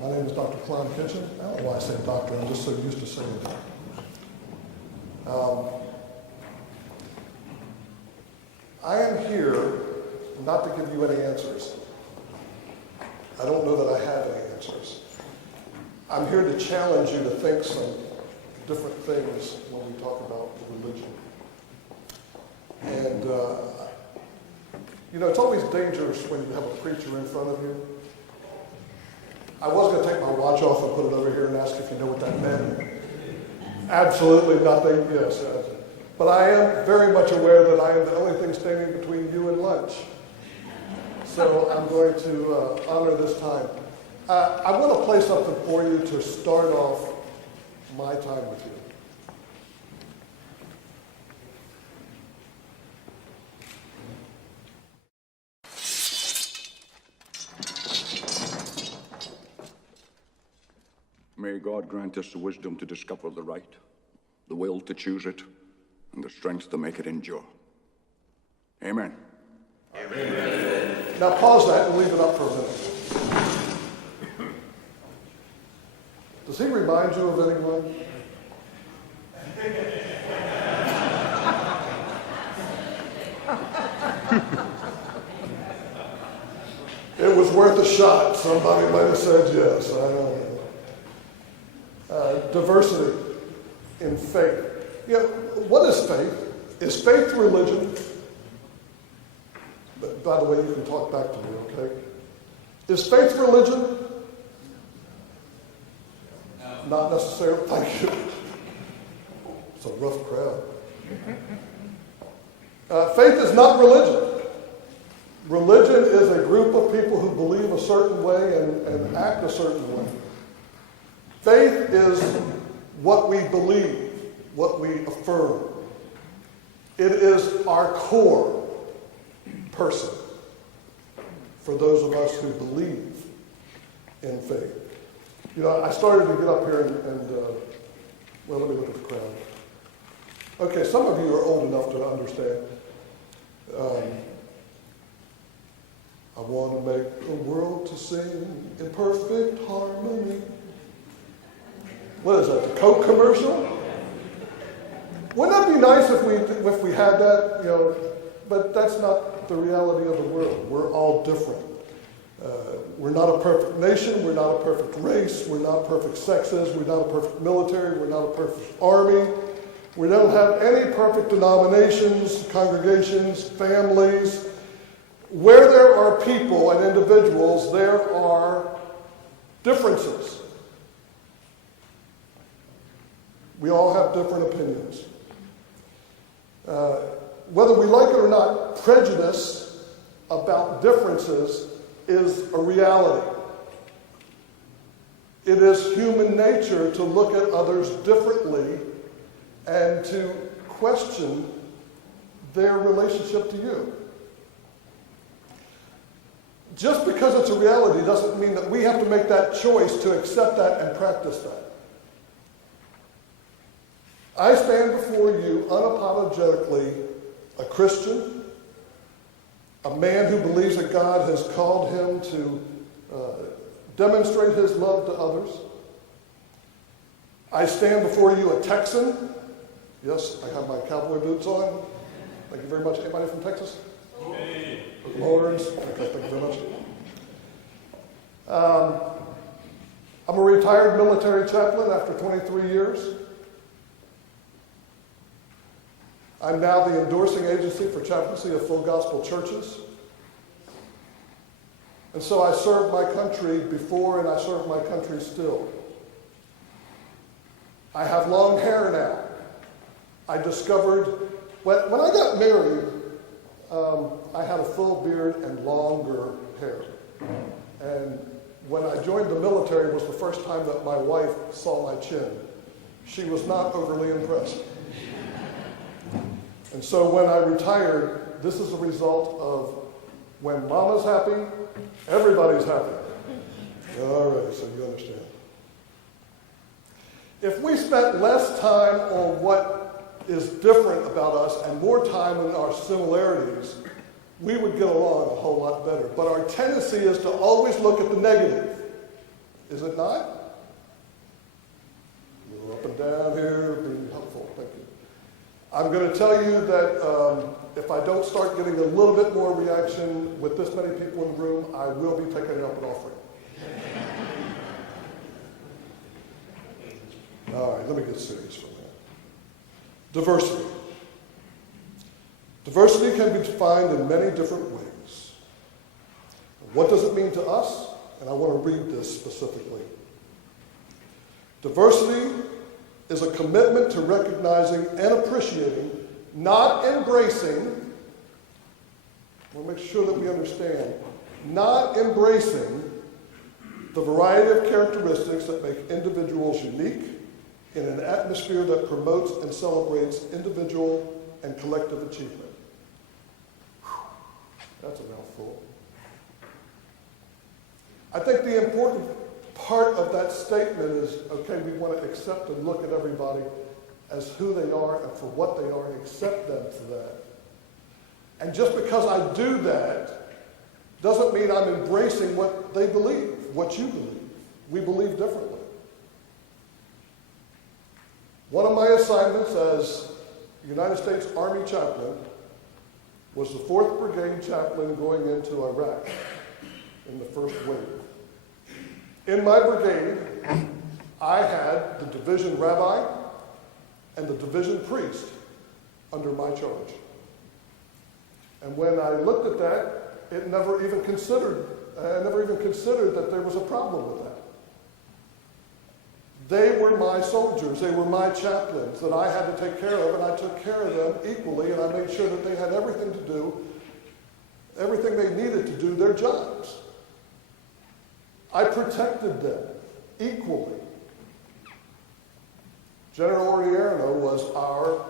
My name is Dr. Klon. I don't know why I say doctor. I'm just so used to saying that. I am here not to give you any answers. I don't know that I have any answers. I'm here to challenge you to think some different things when we talk about religion. And, it's always dangerous when you have a preacher in front of you. I was going to take my watch off and put it over here and ask if you know what that meant. Absolutely nothing, yes. But I am very much aware that I am the only thing standing between you and lunch. So I'm going to honor this time. I want to play something for you to start off my time with you. May God grant us the wisdom to discover the right, the will to choose it, and the strength to make it endure. Amen. Amen. Now pause that and leave it up for a minute. Does he remind you of anyone? It was worth a shot. Somebody might have said yes. I don't know. Diversity in faith. What is faith? Is faith religion? But by the way, you can talk back to me, okay? Is faith religion? No. Not necessarily. Thank you. It's a rough crowd. Faith is not religion. Religion is a group of people who believe a certain way and act a certain way. Faith is what we believe, what we affirm. It is our core person for those of us who believe in faith. I started to get up here and let me look at the crowd. Okay, some of you are old enough to understand. I want to make the world to sing in perfect harmony. What is that, the Coke commercial? Wouldn't that be nice if we had that, but that's not the reality of the world. We're all different. We're not a perfect nation. We're not a perfect race. We're not perfect sexes. We're not a perfect military. We're not a perfect army. We don't have any perfect denominations, congregations, families. Where there are people and individuals, there are differences. We all have different opinions. Whether we like it or not, prejudice about differences is a reality. It is human nature to look at others differently and to question their relationship to you. Just because it's a reality doesn't mean that we have to make that choice to accept that and practice that. I stand before you unapologetically a Christian, a man who believes that God has called him to demonstrate his love to others. I stand before you a Texan. Yes, I have my cowboy boots on. Thank you very much. Anybody from Texas? Hey. With horns. Okay, thank you very much. I'm a retired military chaplain after 23 years. I'm now the endorsing agency for chaplaincy of full gospel churches. And so I served my country before and I serve my country still. I have long hair now. I discovered, when I got married, I had a full beard and longer hair. And when I joined the military, it was the first time that my wife saw my chin. She was not overly impressed. And so when I retired, this is a result of when mama's happy, everybody's happy. All right, so you understand. If we spent less time on what is different about us and more time on our similarities, we would get along a whole lot better. But our tendency is to always look at the negative. Is it not? A little up and down here, being helpful. Thank you. I'm going to tell you that if I don't start getting a little bit more reaction with this many people in the room, I will be picking up an offering. All right, let me get serious for a minute. Diversity. Diversity can be defined in many different ways. What does it mean to us? And I want to read this specifically. Diversity is a commitment to recognizing and appreciating, not embracing, I want to make sure that we understand, not embracing the variety of characteristics that make individuals unique in an atmosphere that promotes and celebrates individual and collective achievement. That's a mouthful. I think the important part of that statement is, okay, we want to accept and look at everybody as who they are and for what they are and accept them for that. And just because I do that doesn't mean I'm embracing what they believe, what you believe. We believe differently. One of my assignments as United States Army chaplain was the 4th Brigade chaplain going into Iraq in the first wave. In my brigade, I had the division rabbi and the division priest under my charge. And when I looked at that, I never even considered that there was a problem with that. They were my soldiers, they were my chaplains that I had to take care of, and I took care of them equally, and I made sure that they had everything they needed to do their jobs. I protected them equally. General Orierno was our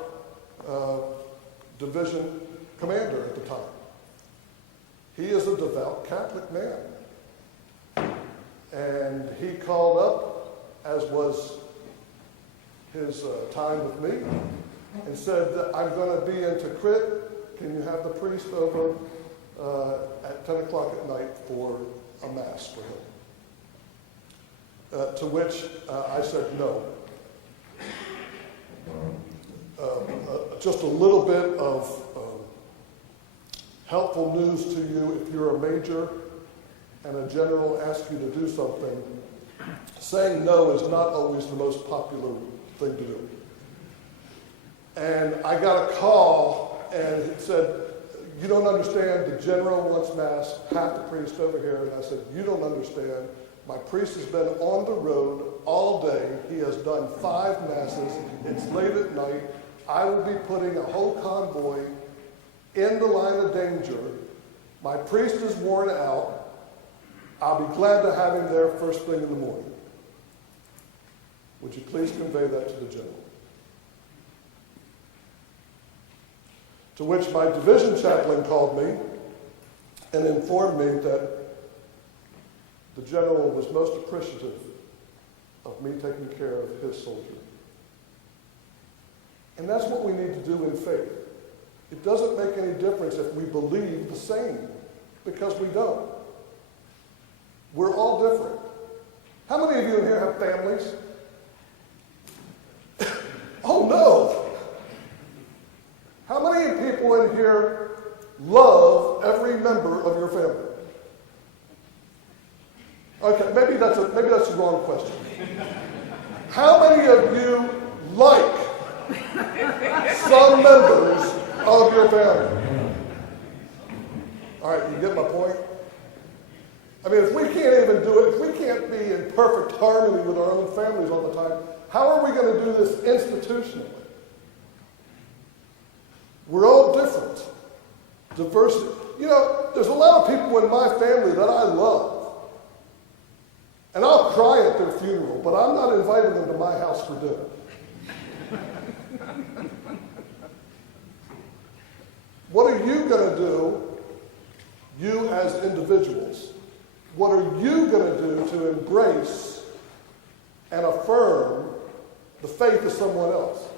division commander at the time. He is a devout Catholic man. And he called up, as was his time with me, and said, I'm going to be in Tikrit. Can you have the priest over at 10 o'clock at night for a mass for him? To which I said no. Just a little bit of helpful news to you. If you're a major and a general asks you to do something, saying no is not always the most popular thing to do. And I got a call, and it said, you don't understand, the general wants mass, half the priest over here. And I said, you don't understand. My priest has been on the road all day. He has done 5 masses. It's late at night. I will be putting a whole convoy in the line of danger. My priest is worn out. I'll be glad to have him there first thing in the morning. Would you please convey that to the general? To which my division chaplain called me and informed me that the general was most appreciative of me taking care of his soldier. And that's what we need to do in faith. It doesn't make any difference if we believe the same, because we don't. We're all different. How many of you in here have families? Oh no! How many people in here love every member of your family? Okay, maybe that's the wrong question. How many of you like some members of your family? All right, you get my point? I mean, if we can't even do it, if we can't be in perfect harmony with our own families all the time, how are we going to do this institutionally? We're all different. Diversity. You know, there's a lot of people in my family that I love. And I'll cry at their funeral, but I'm not inviting them to my house for dinner. What are you going to do, you as individuals? What are you going to do to embrace and affirm the faith of someone else?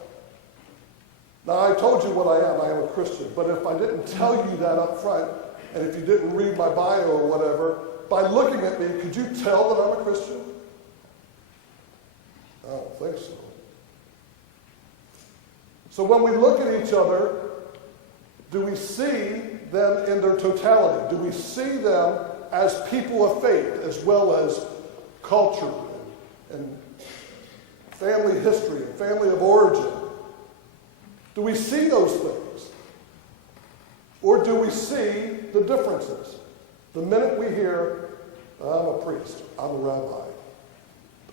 Now, I told you what I am. I am a Christian. But if I didn't tell you that up front, and if you didn't read my bio or whatever, by looking at me, could you tell that I'm a Christian? I don't think so. So when we look at each other, do we see them in their totality? Do we see them as people of faith as well as culture and family history and family of origin? Do we see those things? Or do we see the differences? The minute we hear, I'm a priest, I'm a rabbi,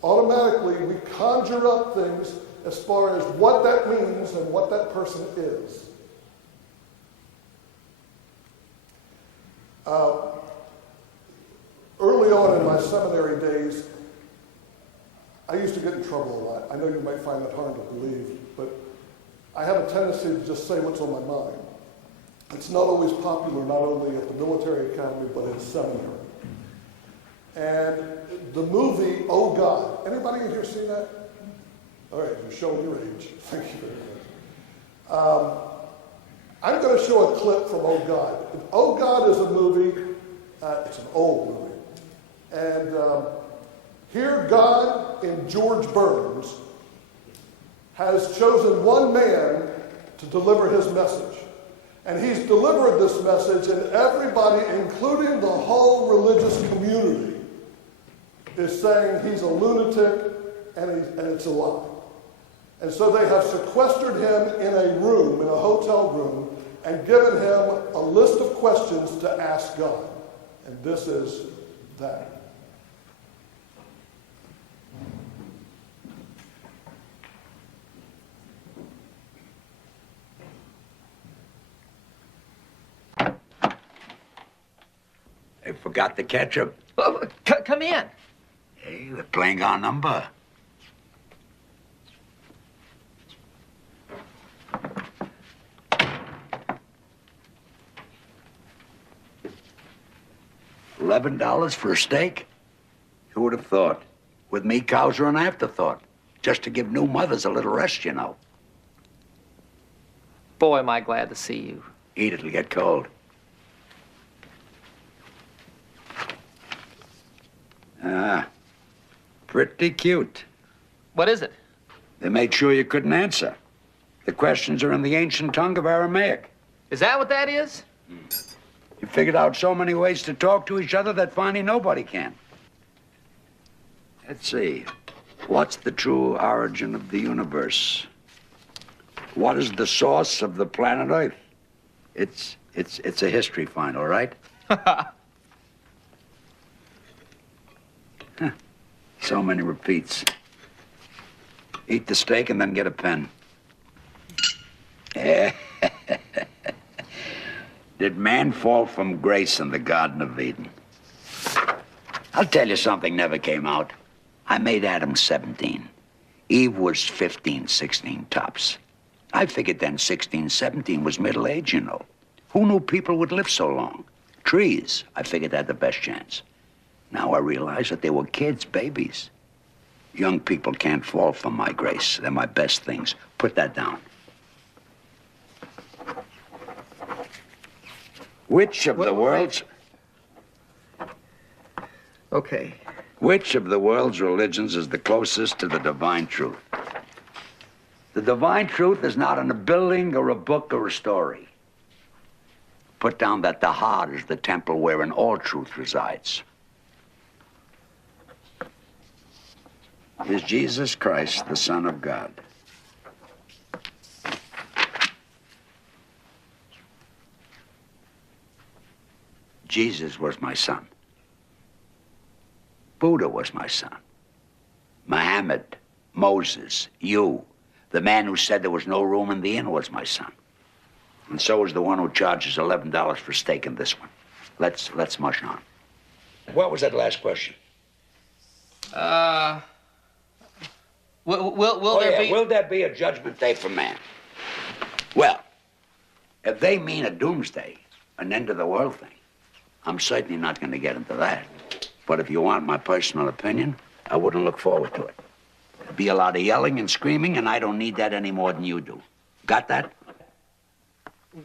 automatically we conjure up things as far as what that means and what that person is. Early on in my seminary days, I used to get in trouble a lot. I know you might find that hard to believe, but I have a tendency to just say what's on my mind. It's not always popular, not only at the military academy, but at seminary. And the movie, Oh God, anybody in here seen that? All right, you're showing your age. Thank you very much. I'm going to show a clip from Oh God. Oh God is a movie, it's an old movie. And here God in George Burns has chosen one man to deliver his message. And he's delivered this message, and everybody, including the whole religious community, is saying he's a lunatic and it's a lie. And so they have sequestered him in a room, in a hotel room, and given him a list of questions to ask God. And this is that. They forgot the ketchup. Oh, come in. Hey, they're playing our number. $11 for a steak? Who would have thought? With me, cows are an afterthought. Just to give new mothers a little rest, you know. Boy, am I glad to see you. Eat it, it'll get cold. Ah, pretty cute. What is it? They made sure you couldn't answer. The questions are in the ancient tongue of Aramaic. Is that what that is? You figured out so many ways to talk to each other that finally nobody can. Let's see. What's the true origin of the universe? What is the source of the planet Earth? It's a history find, all right? So many repeats. Eat the steak and then get a pen. Did man fall from grace in the Garden of Eden? I'll tell you something never came out. I made Adam 17. Eve was 15, 16 tops. I figured then 16, 17 was middle age, you know. Who knew people would live so long? Trees, I figured had the best chance. Now I realize that they were kids, babies. Young people can't fall from my grace. They're my best things. Put that down. Which of the world's... Okay. Which of the world's religions is the closest to the divine truth? The divine truth is not in a building or a book or a story. Put down that the heart is the temple wherein all truth resides. Is Jesus Christ the Son of God? Jesus was my son. Buddha was my son. Muhammad, Moses, you, the man who said there was no room in the inn was my son. And so is the one who charges $11 for steak in this one. Let's mush on. What was that last question? Will there be a judgment day for man? Well, if they mean a doomsday, an end of the world thing, I'm certainly not going to get into that. But if you want my personal opinion, I wouldn't look forward to it. There'd be a lot of yelling and screaming, and I don't need that any more than you do. Got that?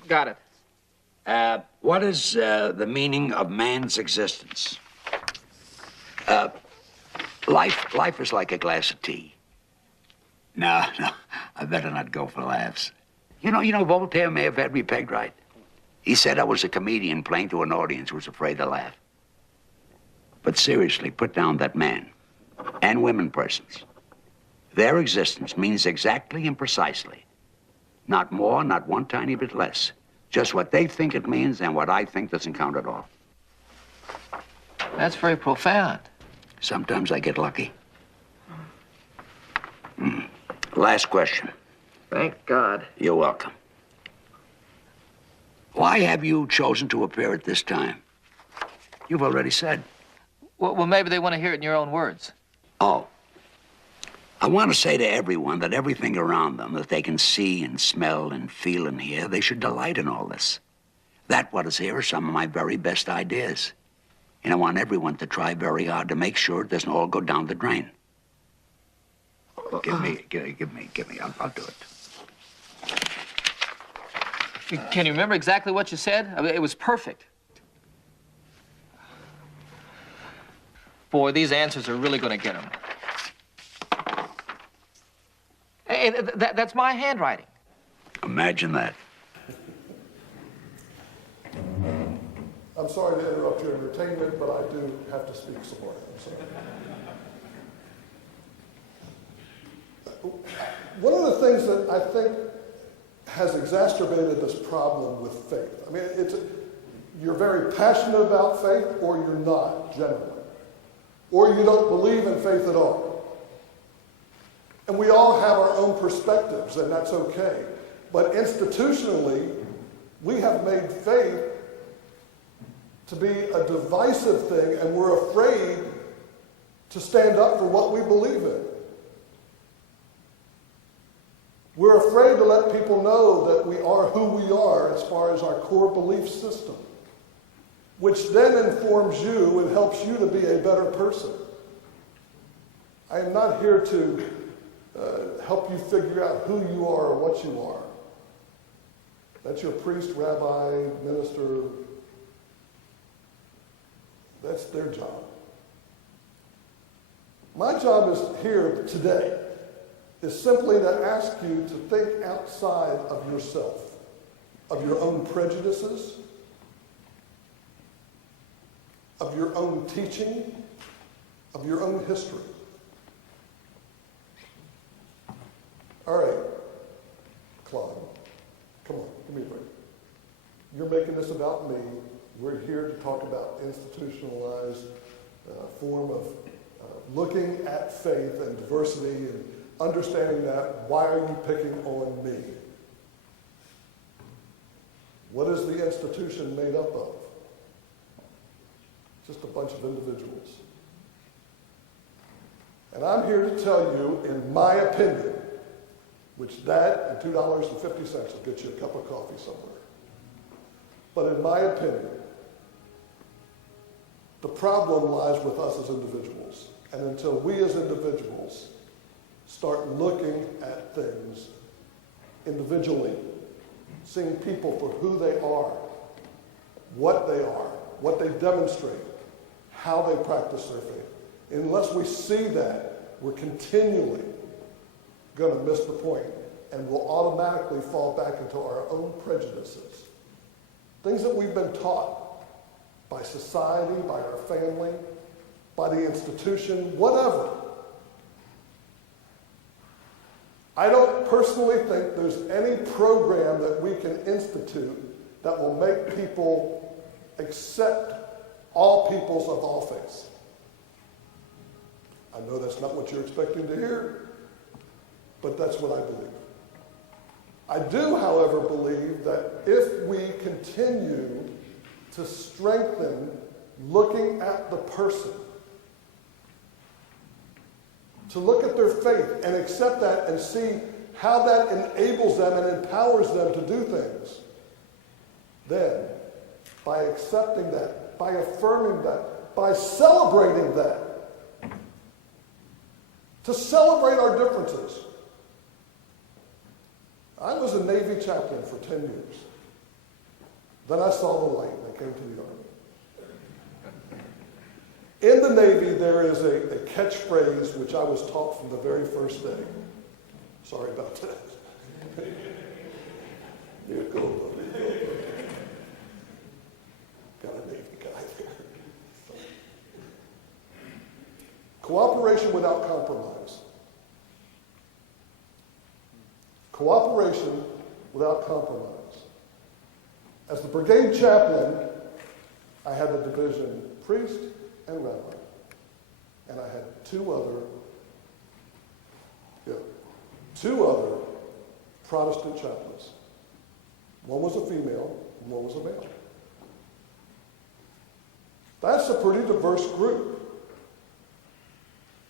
Got it. What is the meaning of man's existence? Life is like a glass of tea. No, I better not go for laughs. You know, Voltaire may have had me pegged right. He said I was a comedian playing to an audience who was afraid to laugh. But seriously, put down that man and women persons. Their existence means exactly and precisely. Not more, not one tiny bit less. Just what they think it means and what I think doesn't count at all. That's very profound. Sometimes I get lucky. Last question. Thank God. You're welcome. Why have you chosen to appear at this time? You've already said. Well, maybe they want to hear it in your own words. Oh. I want to say to everyone that everything around them that they can see and smell and feel and hear, they should delight in all this. That what is here are some of my very best ideas. And I want everyone to try very hard to make sure it doesn't all go down the drain. Give me. I'll do it. Can you remember exactly what you said? I mean, it was perfect. Boy, these answers are really going to get them. Hey, that's my handwriting. Imagine that. I'm sorry to interrupt your entertainment, but I do have to speak some more. I'm sorry. One of the things that I think has exacerbated this problem with faith, I mean, you're very passionate about faith, or you're not, generally. Or you don't believe in faith at all. And we all have our own perspectives, and that's okay. But institutionally, we have made faith to be a divisive thing, and we're afraid to stand up for what we believe in. We're afraid to let people know that we are who we are as far as our core belief system, which then informs you and helps you to be a better person. I am not here to help you figure out who you are or what you are. That's your priest, rabbi, minister. That's their job. My job is here today is simply to ask you to think outside of yourself, of your own prejudices, of your own teaching, of your own history. All right, Klon, come on, give me a break. You're making this about me. We're here to talk about institutionalized form of looking at faith and diversity and understanding that. Why are you picking on me? What is the institution made up of? Just a bunch of individuals. And I'm here to tell you, in my opinion, which that and $2.50 will get you a cup of coffee somewhere. But in my opinion, the problem lies with us as individuals. And until we as individuals start looking at things individually, seeing people for who they are, what they demonstrate, how they practice their faith. Unless we see that, we're continually going to miss the point, and we'll automatically fall back into our own prejudices. Things that we've been taught by society, by our family, by the institution, whatever. I don't personally think there's any program that we can institute that will make people accept all peoples of all faiths. I know that's not what you're expecting to hear, but that's what I believe. I do, however, believe that if we continue to strengthen looking at the person, to look at their faith and accept that and see how that enables them and empowers them to do things, then by accepting that, by affirming that, by celebrating that, to celebrate our differences. I was a Navy chaplain for 10 years. Then I saw the light and I came to the Army. In the Navy, there is a catchphrase which I was taught from the very first day. Sorry about that. Here it goes. Got a Navy guy there. Cooperation without compromise. Cooperation without compromise. As the brigade chaplain, I had the division priest and rabbi. And I had two other Protestant chaplains. One was a female and one was a male. That's a pretty diverse group.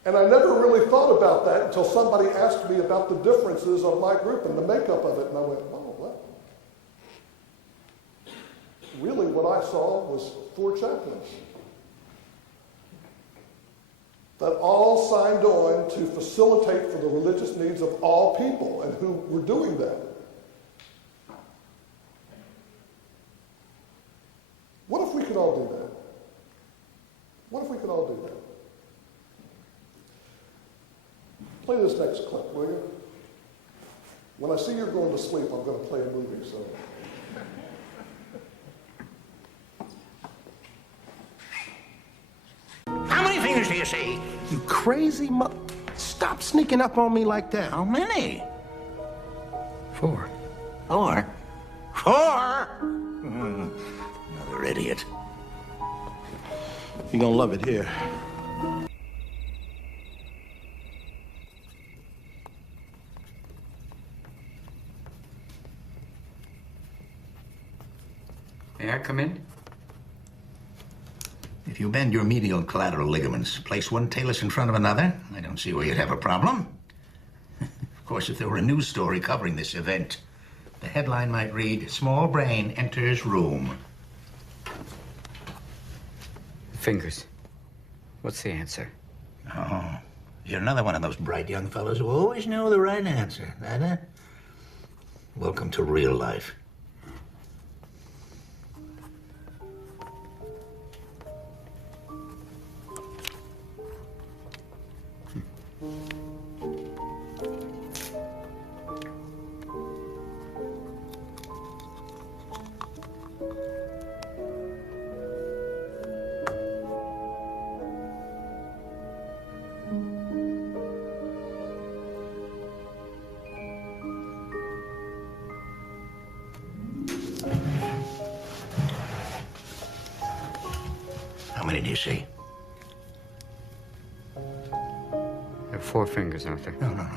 And I never really thought about that until somebody asked me about the differences of my group and the makeup of it. And I went, oh, well. Really, what I saw was 4 chaplains that all signed on to facilitate for the religious needs of all people, and who were doing that. What if we could all do that? What if we could all do that? Play this next clip, will you? When I see you're going to sleep, I'm going to play a movie, so. How many fingers do you see? You crazy Stop sneaking up on me like that. How many? 4. 4? 4? Another idiot. You're gonna love it here. May I come in? If you bend your medial and collateral ligaments, place one talus in front of another, I don't see where you'd have a problem. Of course, if there were a news story covering this event, the headline might read, "Small brain enters room." Fingers. What's the answer? Oh, you're another one of those bright young fellows who always know the right answer, huh? Welcome to real life. How many do you see? There are 4 fingers, Arthur. No.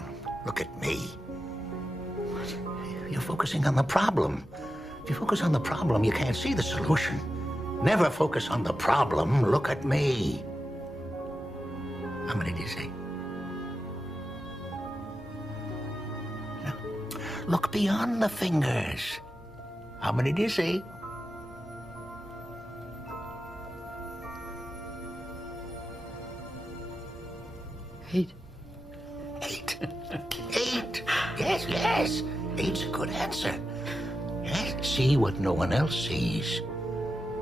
Look at me. You're focusing on the problem. If you focus on the problem, you can't see the solution. Never focus on the problem. Look at me. How many do you see? No. Look beyond the fingers. How many do you see? Eight. 8. 8. Yes. 8's a good answer. Yes. See what no one else sees.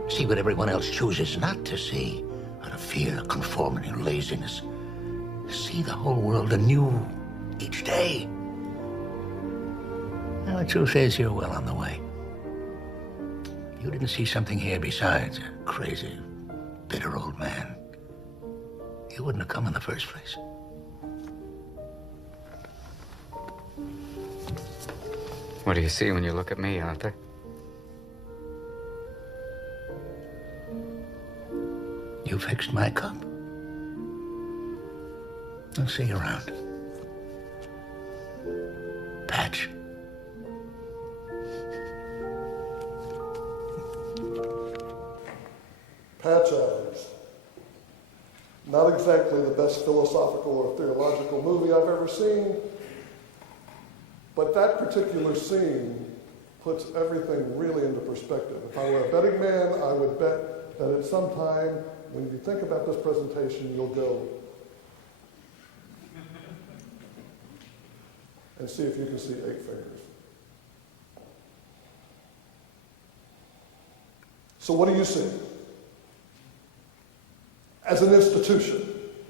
See what everyone else chooses not to see. Out of fear, conformity, and laziness. See the whole world anew each day. Well, the truth is, you're well on the way. If you didn't see something here besides a crazy, bitter old man, you wouldn't have come in the first place. What do you see when you look at me, Arthur? You fixed my cup. I'll see you around. Patch. Patch Eyes. Not exactly the best philosophical or theological movie I've ever seen, but that particular scene puts everything really into perspective. If I were a betting man, I would bet that at some time, when you think about this presentation, you'll go and see if you can see 8 fingers. So what do you see? As an institution,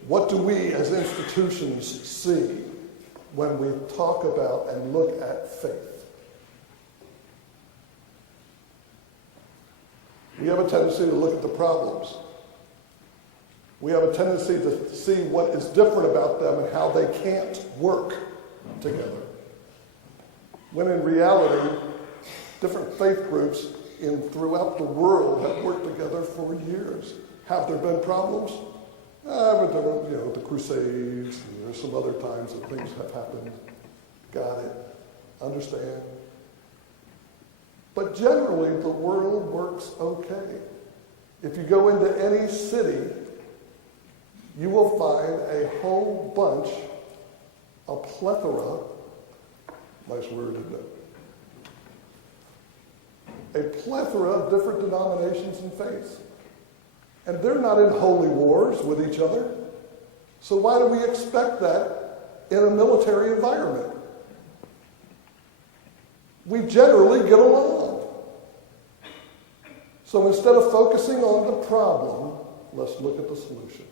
what do we as institutions see when we talk about and look at faith? We have a tendency to look at the problems. We have a tendency to see what is different about them and how they can't work together. When in reality, different faith groups throughout the world have worked together for years. Have there been problems? But there were, the Crusades, and there's some other times that things have happened. Got it. Understand. But generally, the world works okay. If you go into any city, you will find a whole bunch, a plethora, nice word, isn't it? A plethora of different denominations and faiths. And they're not in holy wars with each other. So why do we expect that in a military environment? We generally get along. So instead of focusing on the problem, let's look at the solution.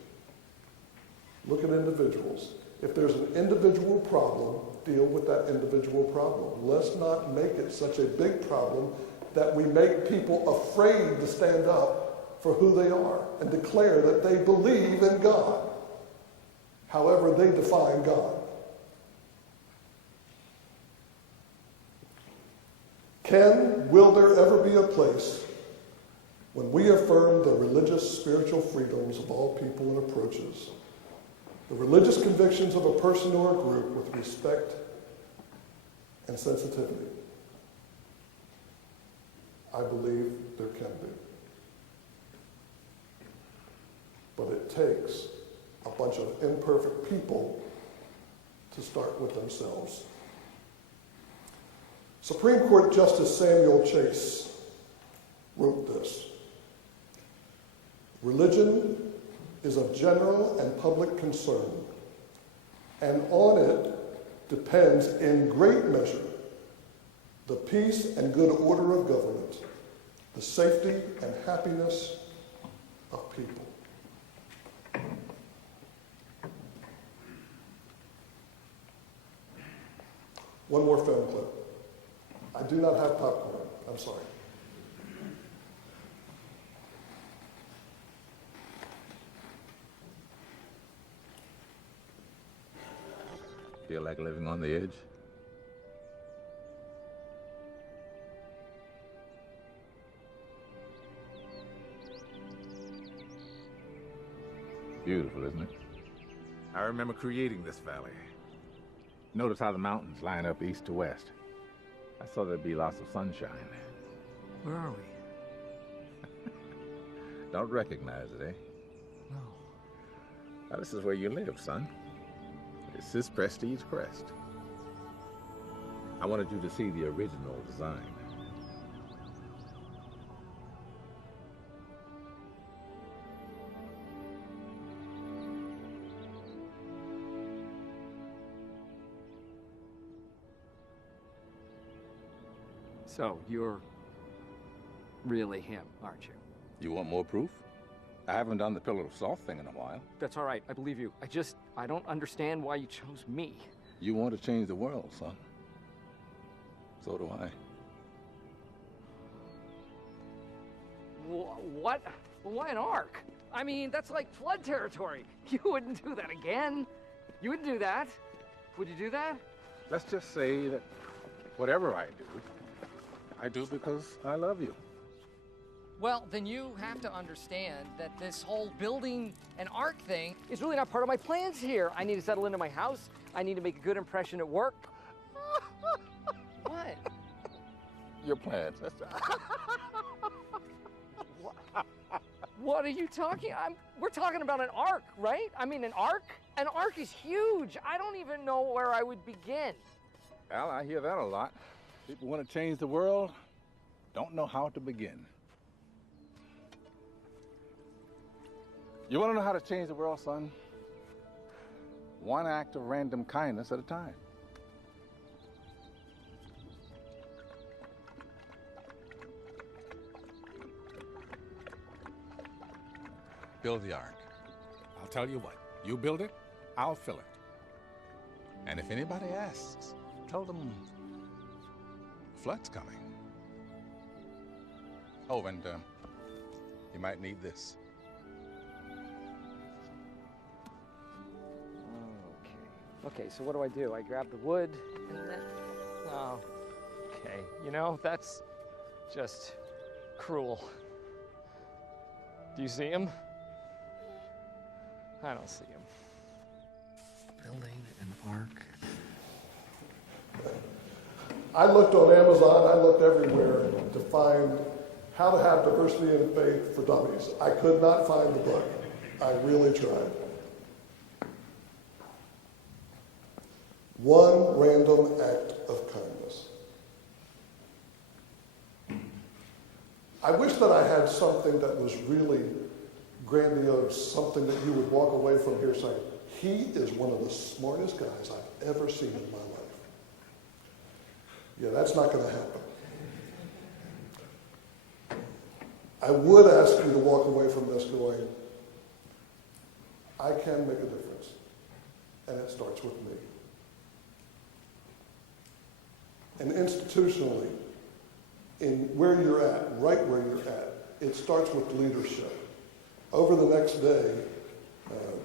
Look at individuals. If there's an individual problem, deal with that individual problem. Let's not make it such a big problem that we make people afraid to stand up for who they are and declare that they believe in God, however they define God. Will there ever be a place when we affirm the religious, spiritual freedoms of all people and approaches, the religious convictions of a person or a group with respect and sensitivity? I believe there can be. But it takes a bunch of imperfect people to start with themselves. Supreme Court Justice Samuel Chase wrote this: "Religion is of general and public concern, and on it depends in great measure the peace and good order of government, the safety and happiness of people." One more film clip. I do not have popcorn. I'm sorry. Feel like living on the edge? Beautiful, isn't it? I remember creating this valley. Notice how the mountains line up east to west. I saw there'd be lots of sunshine. Where are we? Don't recognize it, eh? No. Now, this is where you live, son. It's this Prestige Crest. I wanted you to see the original design. So, you're really him, aren't you? You want more proof? I haven't done the pillar of salt thing in a while. That's all right, I believe you. I don't understand why you chose me. You want to change the world, son. So do I. What? Why an ark? I mean, that's like flood territory. You wouldn't do that again. You wouldn't do that. Would you do that? Let's just say that whatever I do because I love you. Well, then you have to understand that this whole building an ark thing is really not part of my plans here. I need to settle into my house. I need to make a good impression at work. What? Your plans. What are you talking? We're talking about an ark, right? I mean, an ark? An ark is huge. I don't even know where I would begin. Well, I hear that a lot. People want to change the world, don't know how to begin. You want to know how to change the world, son? One act of random kindness at a time. build the ark. I'll tell you what, you build it, I'll fill it. And if anybody asks, tell them flood's coming. Oh, and you might need this. Okay, so what do? I grab the wood and then... Oh, okay. You know, that's just cruel. Do you see him? I don't see him. Building an ark. I looked on Amazon, I looked everywhere to find how to have diversity in faith for dummies. I could not find the book. I really tried. One random act of kindness. I wish that I had something that was really grandiose, something that you would walk away from here saying, he is one of the smartest guys I've ever seen in my life. Yeah, that's not going to happen. I would ask you to walk away from this going, I can make a difference, and it starts with me. And institutionally, in where you're at, right where you're at, it starts with leadership. Over the next day,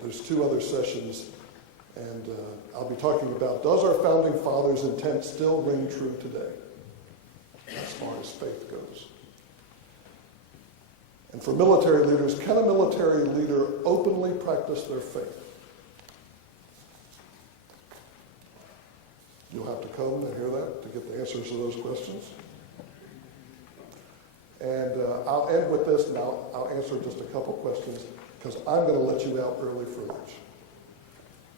there's 2 other sessions, and I'll be talking about, does our founding fathers' intent still ring true today, as far as faith goes? And for military leaders, can a military leader openly practice their faith? You'll have to come and hear that to get the answers to those questions. And I'll end with this, and I'll answer just a couple questions, because I'm going to let you out early for lunch.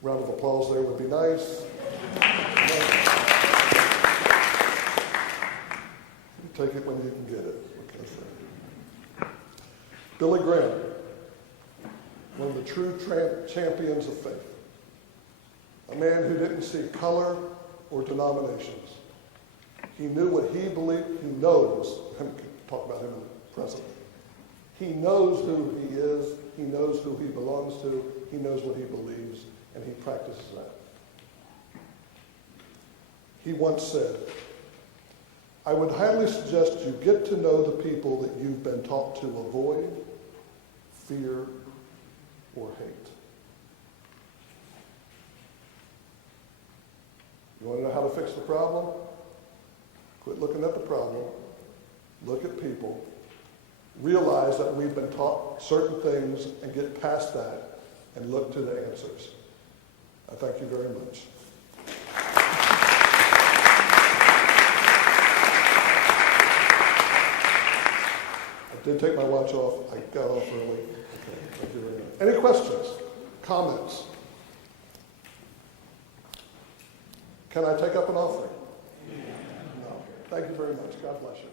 Round of applause there would be nice. Take it when you can get it. Billy Graham, one of the true champions of faith. A man who didn't see color or denominations. He knew what he believed. He knows, and we can talk about him in the present. He knows who he is. He knows who he belongs to. He knows what he believes, and he practices that. He once said, I would highly suggest you get to know the people that you've been taught to avoid, fear, or hate. You want to know how to fix the problem? Quit looking at the problem. Look at people. Realize that we've been taught certain things and get past that and look to the answers. I thank you very much. I did take my watch off. I got off early. Okay, thank you very much. Any questions? Comments? Can I take up an offering? No. Thank you very much. God bless you.